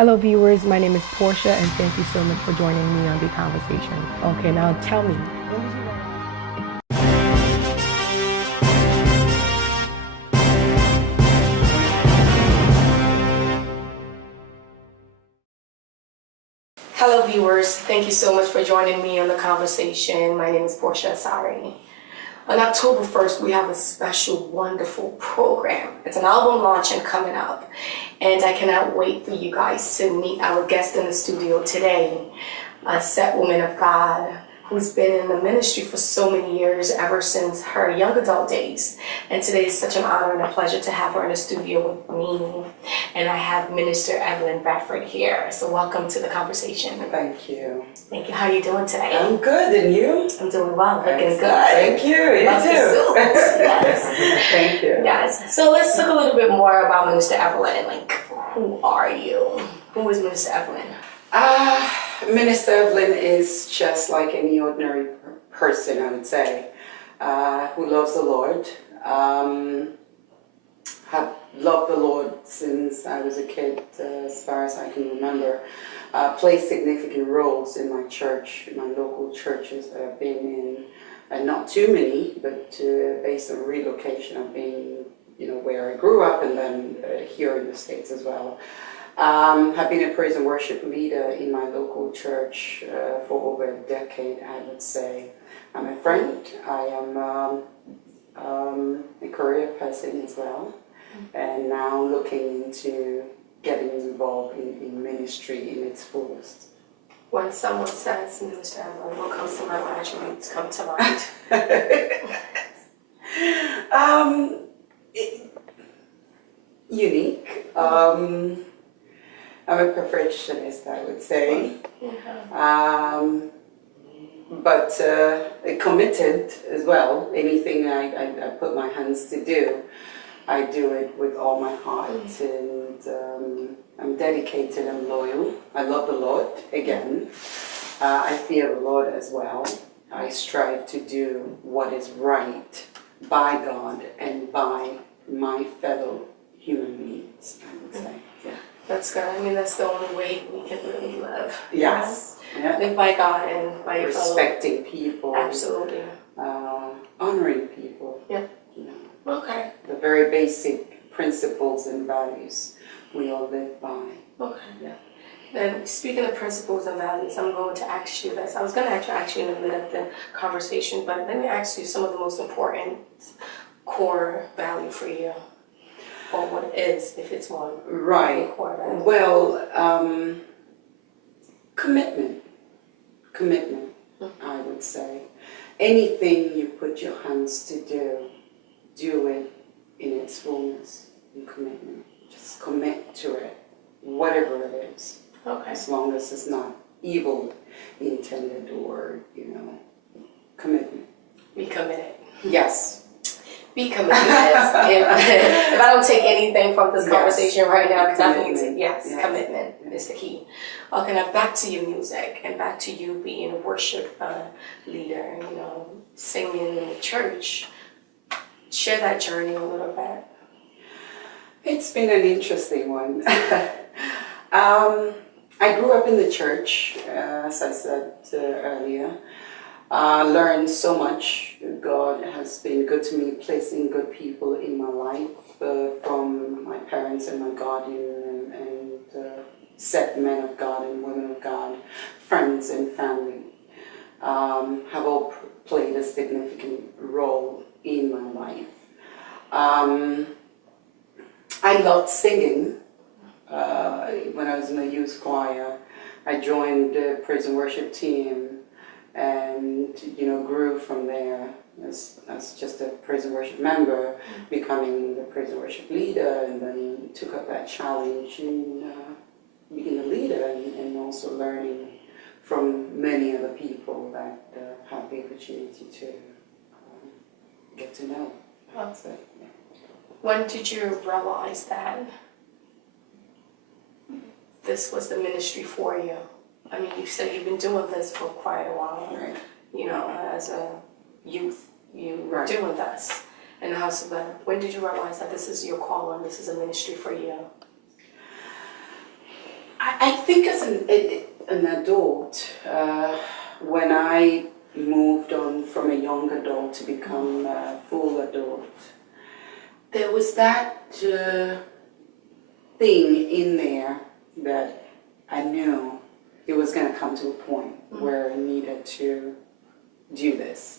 Hello viewers, my name is Portia and thank you so much for joining me on The Conversation. Okay, now tell me. Hello viewers, thank you so much for joining me on The Conversation. My name is Portia Asari. On October 1st, we have a special, wonderful program. It's an album launching coming up, and I cannot wait for you guys to meet our guest in the studio today, a set woman of God who's been in the ministry for so many years, ever since her young adult days. And today is such an honor and a pleasure to have her in the studio with me. And I have Minister Evelyn Branford here. So welcome to The Conversation. Thank you. Thank you. How are you doing today? I'm good, and you? I'm doing well, looking good. Thank you. You Love too. the suit. Yes. Thank you. Yes. So let's talk a little bit more about Minister Evelyn. Like, who are you? Who is Minister Evelyn? Minister Evelyn is just like any ordinary person, I would say, who loves the Lord. Have loved the Lord since I was a kid, as far as I can remember. Played significant roles in my church, in my local churches that I've been in. And not too many, but based on relocation, I've been, where I grew up and then here in the States as well. Have been a praise and worship leader in my local church for over a decade, I would say. I'm a friend. I am a career person as well, and now looking into getting involved in ministry in its fullest. When someone says Minister Evelyn, what comes to mind? What attributes come to mind? Unique. I'm a perfectionist, I would say, but committed as well. Anything I put my hands to do, I do it with all my heart, and I'm dedicated and loyal. I love the Lord, again. I fear the Lord as well. I strive to do what is right by God and by my fellow human beings, I would say. Yeah. That's good. I mean, that's the only way we can really live. Yes. Yeah. Live by God and by your fellow. Respecting people. Absolutely. Honoring people. Yeah. Okay. The very basic principles and values we all live by. Okay. Yeah. Then speaking of principles and values, I'm going to ask you this. I was going to ask you in the middle of the conversation, but let me ask you some of the most important core value for you. Or what it is, if it's one. Right. Well, commitment. Commitment, I would say. Anything you put your hands to do it in its fullness and commitment. Just commit to it, whatever it is. Okay. As long as it's not evil intended or, commitment. Be committed. Yes. Be committed. If I don't take anything from this conversation right now, definitely commitment is the key. Okay, now back to your music and back to you being a worship leader and singing in the church. Share that journey a little bit. It's been an interesting one. I grew up in the church, as I said earlier. Learned so much. God has been good to me, placing good people in my life, from my parents and my guardian and set men of God and women of God, friends and family, have all played a significant role in my life. I loved singing. When I was in the youth choir, I joined the praise and worship team and grew from there as just a praise and worship member, becoming the praise and worship leader, and then took up that challenge and being a leader and also learning from many other people that have the opportunity to get to know. So, yeah. When did you realize that this was the ministry for you? I mean, you said you've been doing this for quite a while. Right. As a youth, you were doing this. And when did you realize that this is your calling, this is a ministry for you? I I think as an adult, when I moved on from a young adult to become a full adult, there was that thing in there that I knew it was going to come to a point where I needed to do this.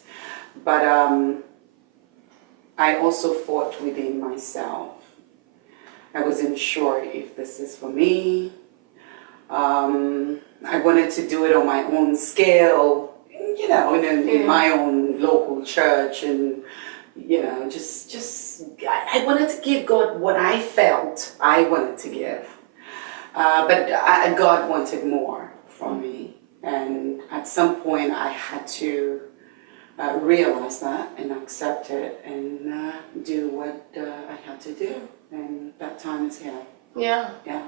But I also fought within myself. I wasn't sure if this is for me. I wanted to do it on my own scale, you know, in my own local church, and you know, I wanted to give God what I felt I wanted to give, but God wanted more from me, and at some point I had to realize that and accept it and do what I had to do, and that time is here. Yeah. Yeah.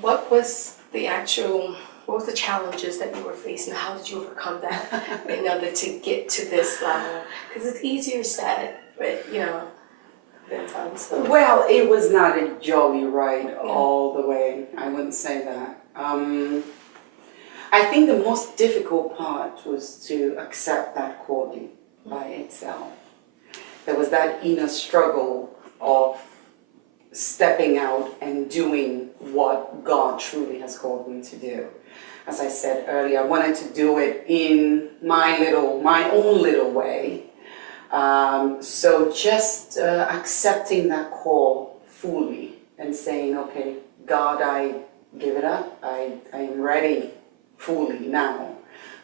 What was the challenges that you were facing? How did you overcome that in order to get to this level? Because it's easier said, but you know, than done. So. Well, it was not a jolly ride all the way. I wouldn't say that. I think the most difficult part was to accept that calling by itself. There was that inner struggle of stepping out and doing what God truly has called me to do. As I said earlier, I wanted to do it in my own little way. So just accepting that call fully and saying, okay, God, I give it up. I am ready fully now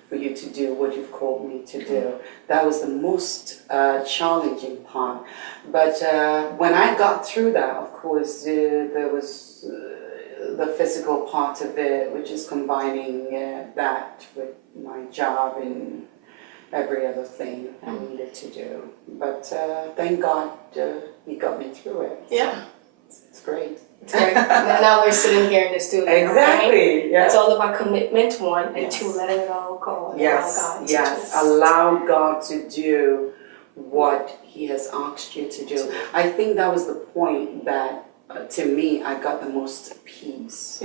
for you to do what you've called me to do. That was the most challenging part. But when I got through that, of course, there was the physical part of it, which is combining that with my job and every other thing I needed to do. But thank God he got me through it. Yeah. So it's great. It's great. Now we're sitting here in the studio. Exactly. Right? Yeah. It's all about commitment, one, and Yes. two, letting it all go. And Yes. allow God to Yes. just- Allow God to do what he has asked you to do. I think that was the point that, to me, I got the most peace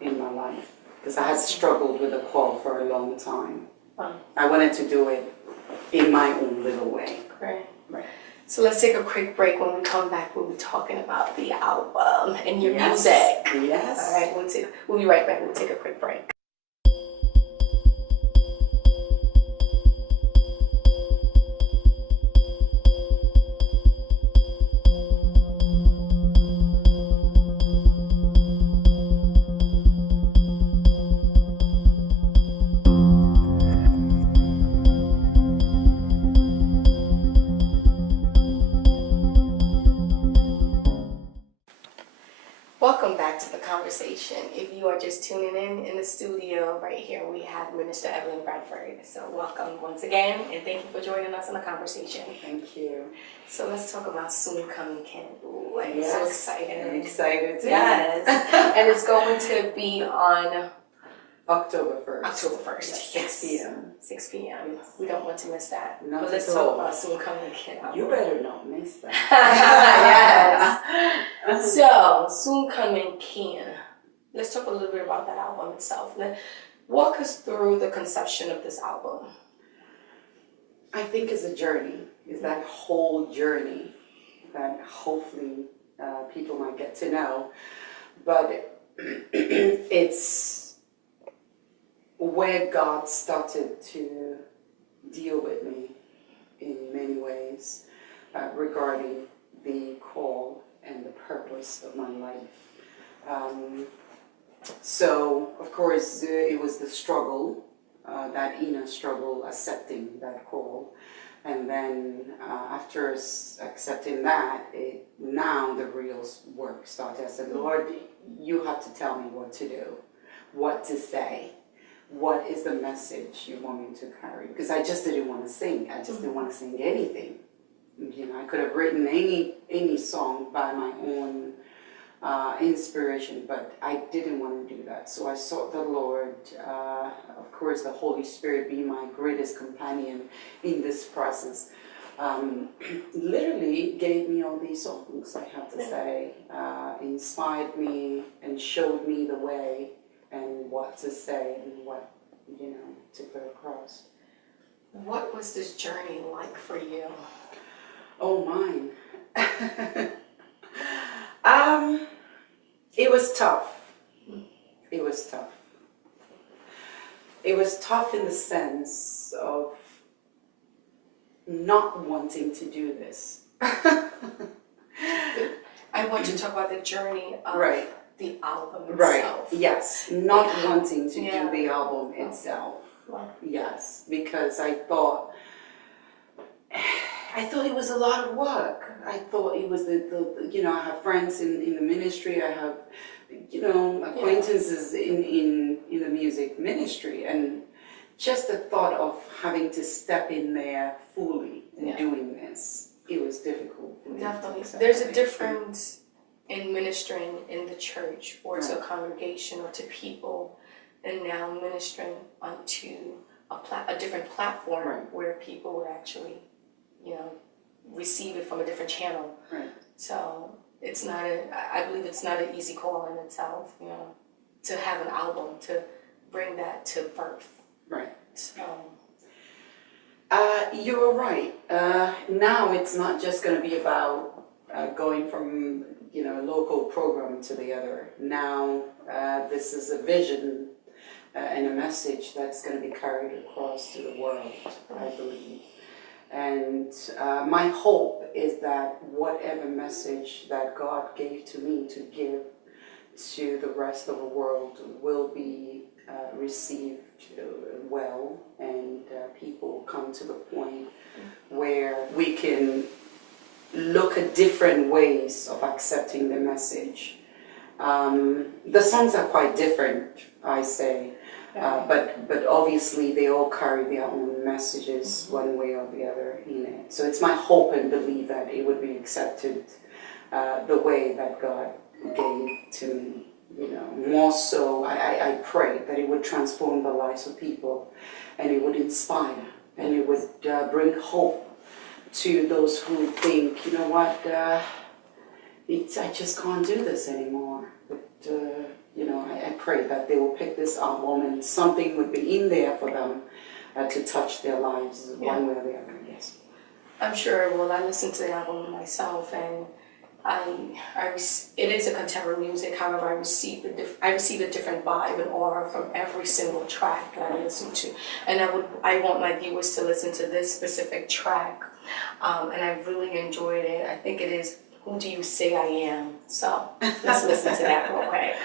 in my life. Because I had struggled with the call for a long time. Wow. I wanted to do it in my own little way. Great. Right. So let's take a quick break. When we come back, we'll be talking about the album and your Yes. music. Yes. All right, we'll be right back. We'll take a quick break. Welcome back to the conversation. If you are just tuning in the studio right here, we have Minister Evelyn Branford. So welcome once again, and thank you for joining us in the conversation. Thank you. So let's talk about Soon Coming King. Ooh, I'm so excited. I'm excited too. Yes. And it's going to be on October 1st. October 1st. Yes. 6 p.m. 6 p.m. Yes. We don't want to miss that. Not But let's at talk all. about Soon Coming King. You better not miss that. Yes. So, Soon Coming King. Let's talk a little bit about that album itself. Walk us through the conception of this album. I think it's a journey. It's that whole journey that hopefully people might get to know. But it's where God started to deal with me in many ways regarding the call and the purpose of my life. So, of course, it was the struggle, that inner struggle, accepting that call. And then after accepting that, now the real work started. I said, Lord, you have to tell me what to do, what to say. What is the message you want me to carry? Because I just didn't want to sing. I just didn't want to sing anything. You know, I could have written any song by my own inspiration, but I didn't want to do that. So I sought the Lord, of course, the Holy Spirit being my greatest companion in this process. Literally gave me all these songs, I have to say, inspired me and showed me the way to say and what, to put across. What was this journey like for you? Oh, mine. It was tough. It was tough. It was tough in the sense of not wanting to do this. I want to talk about the journey of the album itself. Right, yes. Not wanting to Yeah. do the album itself. Wow. Yes, because I thought it was a lot of work. I thought it was I have friends in the ministry. I have, acquaintances in the music ministry, and just the thought of having to step in there fully and doing this, it was difficult for me. Definitely. There's a difference in ministering in the church or to a congregation or to people, and now ministering onto a different platform where people would actually, receive it from a different channel. Right. So it's not I believe it's not an easy call in itself, to have an album, to bring that to birth. Right. So. You're right. Now it's not just going to be about going from a local program to the other. Now this is a vision and a message that's going to be carried across to the world, I believe. And my hope is that whatever message that God gave to me to give to the rest of the world will be received well, and people come to the point where we can look at different ways of accepting the message. The songs are quite different, I say, but obviously they all carry their own messages one way or the other in it. So it's my hope and belief that it would be accepted the way that God gave to me. More so, I pray that it would transform the lives of people, and it would inspire, and it would bring hope to those who think, I just can't do this anymore. But, I pray that they will pick this album and something would be in there for them to touch their lives one way or the other, yes. I'm sure. Well, I listened to the album myself, and it is a contemporary music. However, I receive a different vibe and aura from every single track that I listen to, and I want my viewers to listen to this specific track, and I really enjoyed it. I think it is "Who Do You Say I Am?" So let's listen to that real quick.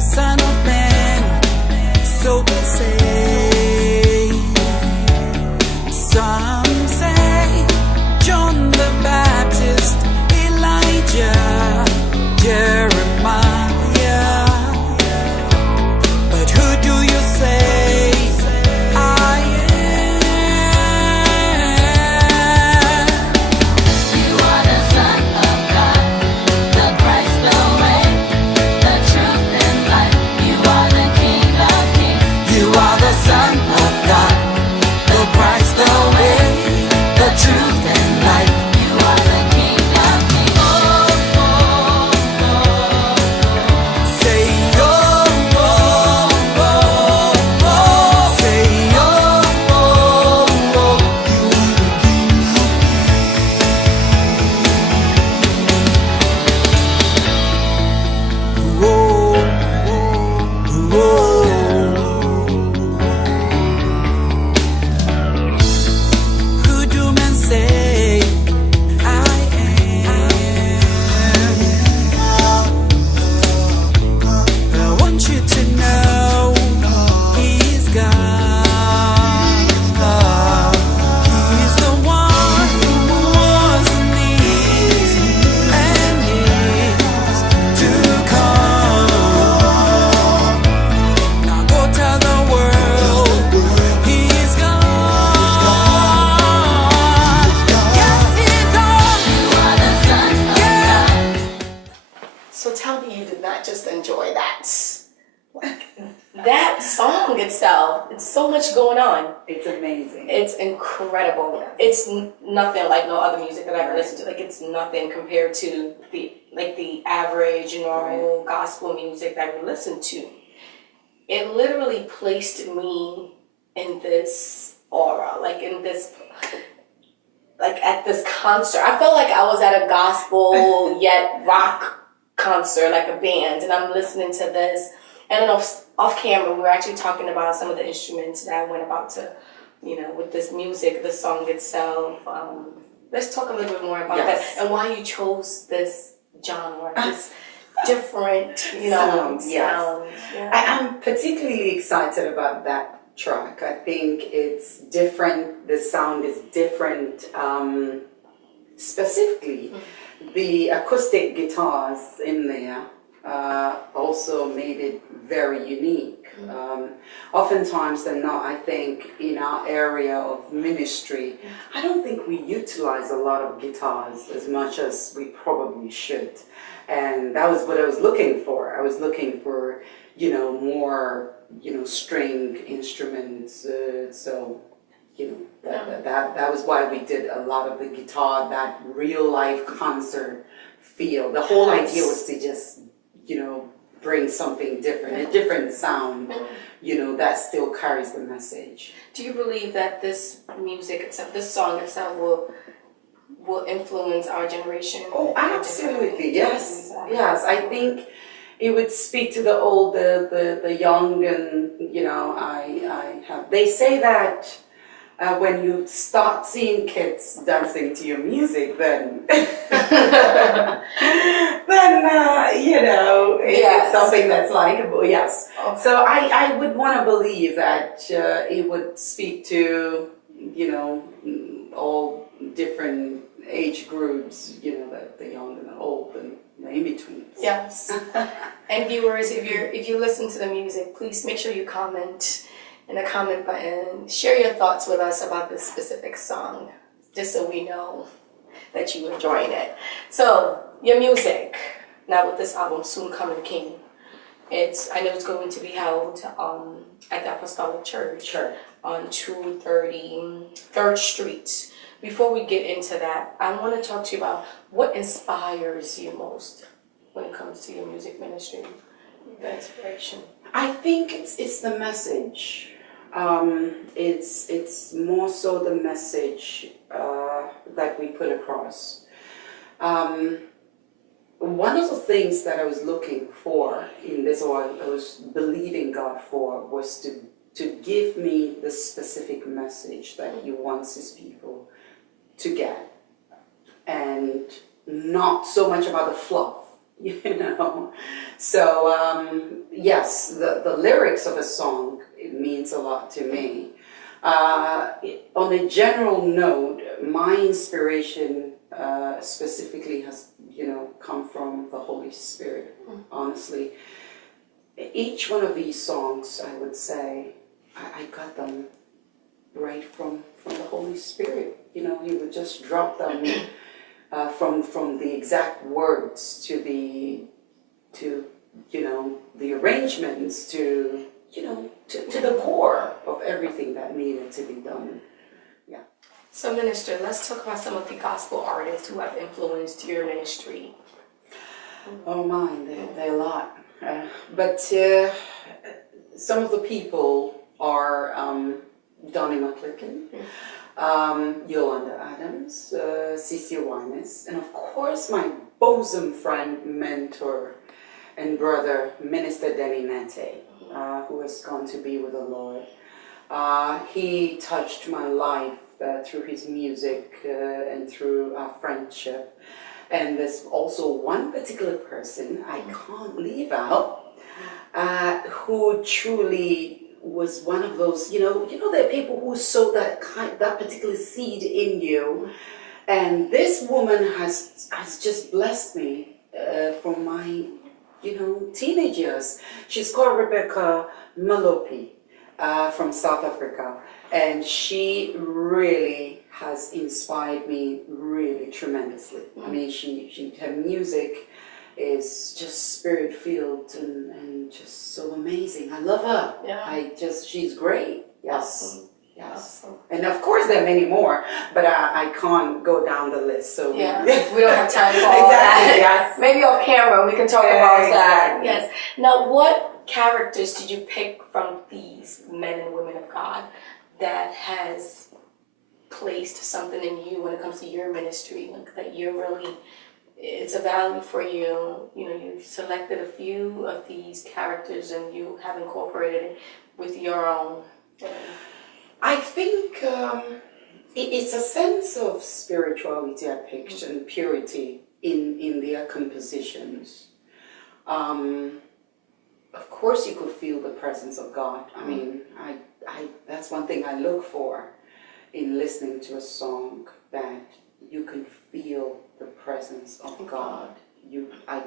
Son of man, so they say. Some say John the Baptist, Elijah. you did not just enjoy that? Like, that song itself, it's so much going on. It's amazing. It's incredible. It's nothing like no other music that I've ever listened to. Like, it's nothing compared to the average normal gospel music that we listen to. It literally placed me in this aura, like in this, like at this concert. I felt like I was at a gospel yet rock concert, like a band, and I'm listening to this. And then off camera, we were actually talking about some of the instruments that I went about to, with this music, the song itself. Let's talk a little bit more about that and why you chose this genre, this different, sounds. Yeah. I'm particularly excited about that track. I think it's different. The sound is different. Specifically, the acoustic guitars in there also made it very unique. Oftentimes than not, I think in our area of ministry, I don't think we utilize a lot of guitars as much as we probably should. And that was what I was looking for. I was looking for, more, string instruments. That was why we did a lot of the guitar, that real life concert feel. The whole idea was to just, bring something different, a different sound, that still carries the message. Do you believe that this music itself, this song itself will influence our generation? Oh, absolutely, yes. Yes, I think it would speak to the old, the young, and, they say that when you start seeing kids dancing to your music, then it's something that's likable. Yes. Okay. So I would want to believe that it would speak to all different age groups. The young and the old and the in between. Yes. And viewers, if you listen to the music, please make sure you comment in the comment button. Share your thoughts with us about this specific song, just so we know that you're enjoying it. So, your music, now with this album, Soon Coming King, I know it's going to be held at the Apostolic Church on 230 3rd Street. Before we get into that, I want to talk to you about what inspires you most when it comes to your music ministry, the inspiration. I think it's the message. It's more so the message that we put across. One of the things that I was looking for in this, or I was believing God for, was to give me the specific message that He wants His people to get, and not so much about the fluff. So yes, the lyrics of a song, it means a lot to me. On a general note, my inspiration specifically has come from the Holy Spirit. Honestly, each one of these songs, I would say, I got them right from the Holy Spirit. He would just drop them from the exact words to the arrangements to the core of everything that needed to be done. Yeah. So, Minister, let's talk about some of the gospel artists who have influenced your ministry. Oh my, they're a lot. But some of the people are Donnie McClicken, Yolanda Adams, Cece Winans, and of course my bosom friend, mentor, and brother, Minister Denny Nante, who has gone to be with the Lord. He touched my life through his music and through our friendship. And there's also one particular person I can't leave out, who truly was one of those, there are people who sow that particular seed in you. And this woman has just blessed me from my, teenage years. She's called Rebecca Malopi from South Africa. And she really has inspired me really tremendously. I mean, her music is just spirit filled and just so amazing. I love her. Yeah. She's great. Yes. Awesome. Yes. Awesome. And of course there are many more, but I can't go down the list. So Yeah, we don't have time for all exactly. that. Yes. Maybe off camera we can talk about that. Exactly. Yes. Now, what characters did you pick from these men and women of God that has placed something in you when it comes to your ministry, like that you're really, it's a value for you? You know, you selected a few of these characters and you have incorporated it with your own. I think it's a sense of spirituality I picked and purity in their compositions. Of course, you could feel the presence of God. I mean, I that's one thing I look for in listening to a song, that you can feel the presence of God. I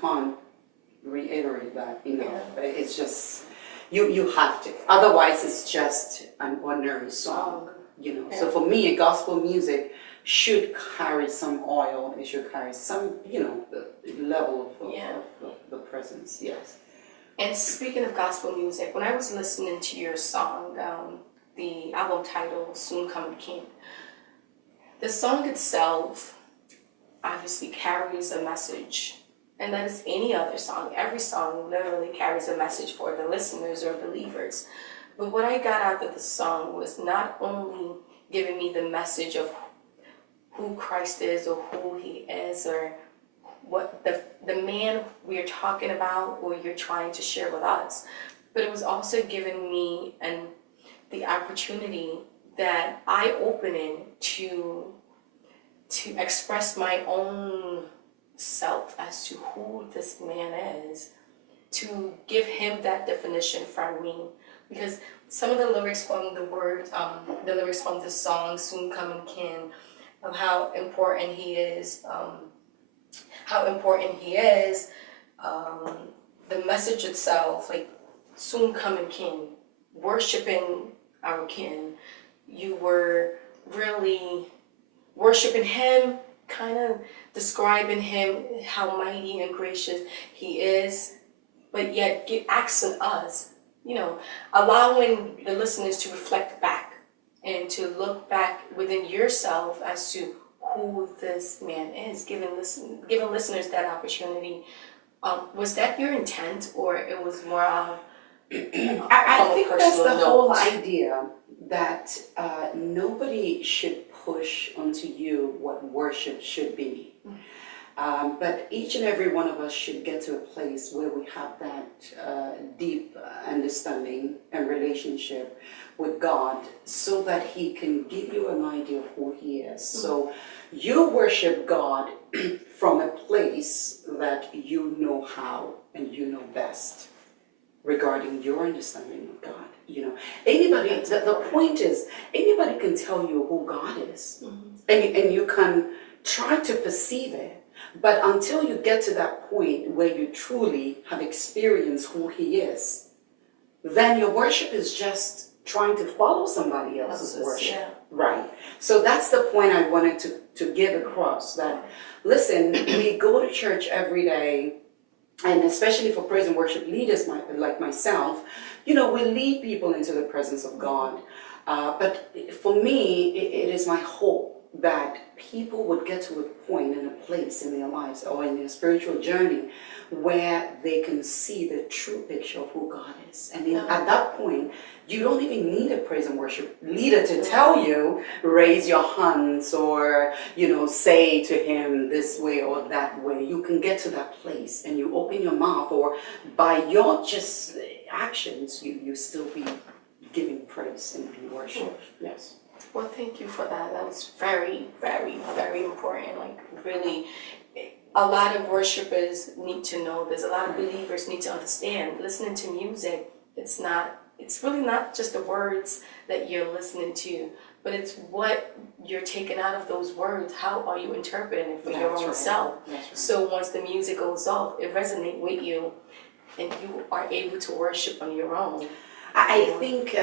can't reiterate that enough. It's just. You have to. Otherwise, it's just an ordinary song, you know. So for me, gospel music should carry some oil. It should carry some, the level of the presence. Yes. And speaking of gospel music, when I was listening to your song, the album title, Soon Coming King, the song itself obviously carries a message. And that is any other song. Every song literally carries a message for the listeners or believers. But what I got out of the song was not only giving me the message of who Christ is or who he is or what the man we're talking about or you're trying to share with us, but it was also giving me the opportunity that eye-opening to express my own self as to who this man is, to give him that definition from me. Because some of the lyrics from the lyrics from the song Soon Coming King, of how important he is, the message itself, like Soon Coming King, worshiping our king, you were really worshiping him, kind of describing him, how mighty and gracious he is, but yet asking us, allowing the listeners to reflect back and to look back within yourself as to who this man is, giving listeners that opportunity. Was that your intent, or it was more of I think that's the whole note? idea, that nobody should push onto you what worship should be. But each and every one of us should get to a place where we have that deep understanding and relationship with God, so that he can give you an idea of who he is. So you worship God from a place that you know how and you know best regarding your understanding of God. Anybody, the point is, anybody can tell you who God is, and you can try to perceive it. But until you get to that point where you truly have experienced who he is, then your worship is just trying to follow somebody else's worship. Yeah. Right. So that's the point I wanted to get across, that, listen, we go to church every day, and especially for praise and worship leaders like myself, we lead people into the presence of God. But for me, it is my hope that people would get to a point and a place in their lives or in their spiritual journey where they can see the true picture of who God is. And at that point, you don't even need a praise and worship leader to tell you, raise your hands, or, say to him this way or that way. You can get to that place and you open your mouth, or by your just actions, you still be giving praise and worship. Yes. Well, thank you for that. That was very, very, very important. Like, really, a lot of worshipers need to know this. A lot of believers need to understand. Listening to music, it's really not just the words that you're listening to, but it's what you're taking out of those words. How are you interpreting it for your own self? That's right. So once the music goes off, it resonates with you, and you are able to worship on your own. I think,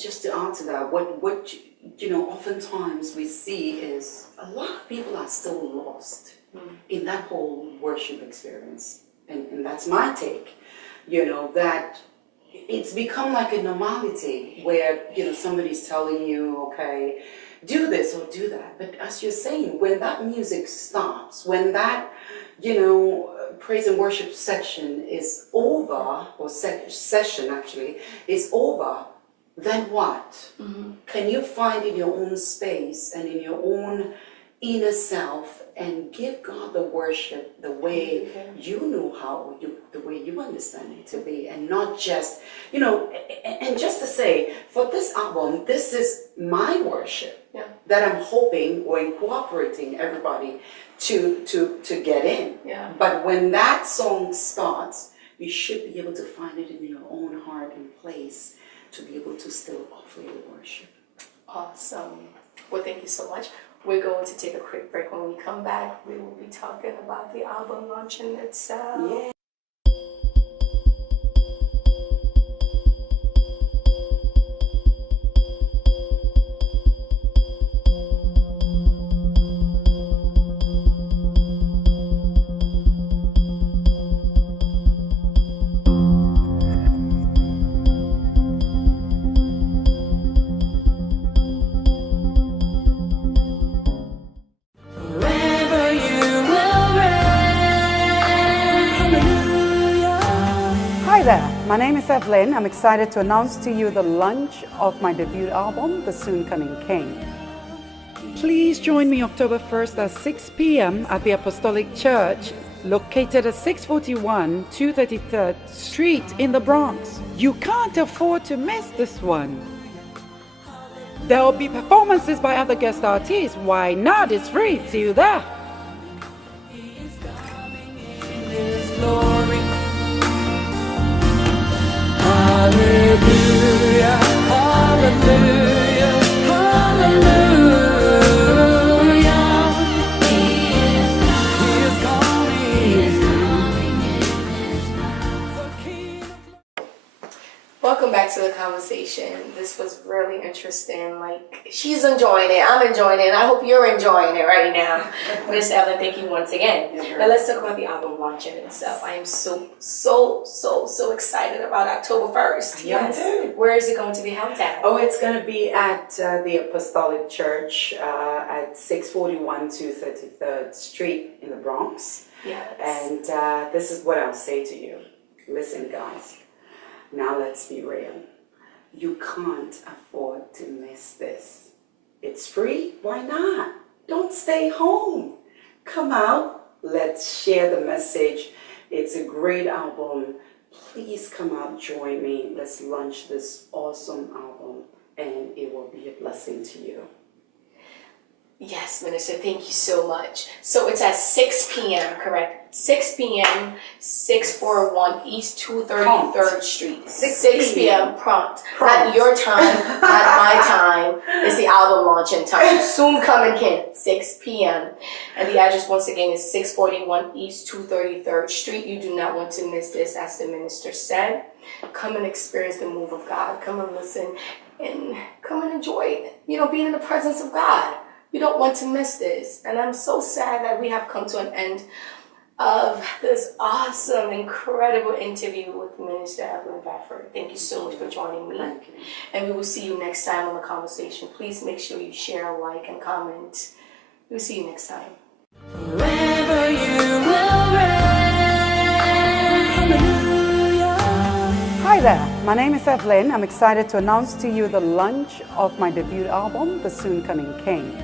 just to answer that, what oftentimes we see is a lot of people are still lost in that whole worship experience. And that's my take, that it's become like a normality where, somebody's telling you, okay, do this or do that. But as you're saying, when that music stops, when that, praise and worship section is over, or session actually is over, then what? Can you find in your own space and in your own inner self and give God the worship the way you know how, the way you understand it to be, and not just, and just to say, for this album, this is my worship that I'm hoping or incorporating everybody to get in. Yeah. But when that song starts, you should be able to find it in your own heart and place to be able to still offer your worship. Awesome. Well, thank you so much. We're going to take a quick break. When we come back, we will be talking about the album launching itself. Yeah. Hi there, my name is Evelyn. I'm excited to announce to you the launch of my debut album, The Soon Coming King. Please join me October 1st at 6 p.m. at the Apostolic Church, located at 641 233rd Street in the Bronx. You can't afford to miss this one. There will be performances by other guest artists. Why not? It's free. See you there. Hallelujah, hallelujah, hallelujah. He is coming. Welcome back to the conversation. This was really interesting. Like, she's enjoying it, I'm enjoying it, and I hope you're enjoying it right now. Miss Evelyn, thank you once again. Now let's talk about the album launching itself. I am so excited about October 1st. Yeah, too. Where is it going to be held at? Oh, it's going to be at the Apostolic Church at 641 233rd Street in the Bronx. Yes. And this is what I'll say to you. Listen, guys. Now let's be real. You can't afford to miss this. It's free. Why not? Don't stay home. Come out. Let's share the message. It's a great album. Please come out, join me. Let's launch this awesome album, and it will be a blessing to you. Yes, Minister, thank you so much. So it's at 6 p.m., correct? 6 p.m., 641 East 233rd Street. 6 p.m. prompt. Not your time, not my time. It's the album launching time. Soon coming, King. 6 p.m. And the address, once again, is 641 East 233rd Street. You do not want to miss this, as the minister said. Come and experience the move of God. Come and listen and come and enjoy, being in the presence of God. You don't want to miss this. And I'm so sad that we have come to an end of this awesome, incredible interview with Minister Evelyn Branford. Thank you so much for joining me. Thank you. And we will see you next time on the conversation. Please make sure you share, like, and comment. We'll see you next time. Forever you will reign. Hi there, my name is Evelyn. I'm excited to announce to you the launch of my debut album, The Soon Coming King.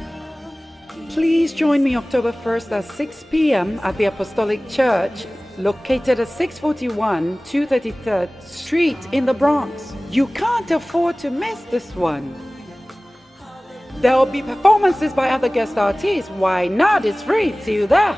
Please join me October 1st at 6 p.m. at the Apostolic Church, located at 641 233rd Street in the Bronx. You can't afford to miss this one. There will be performances by other guest artists. Why not? It's free. See you there.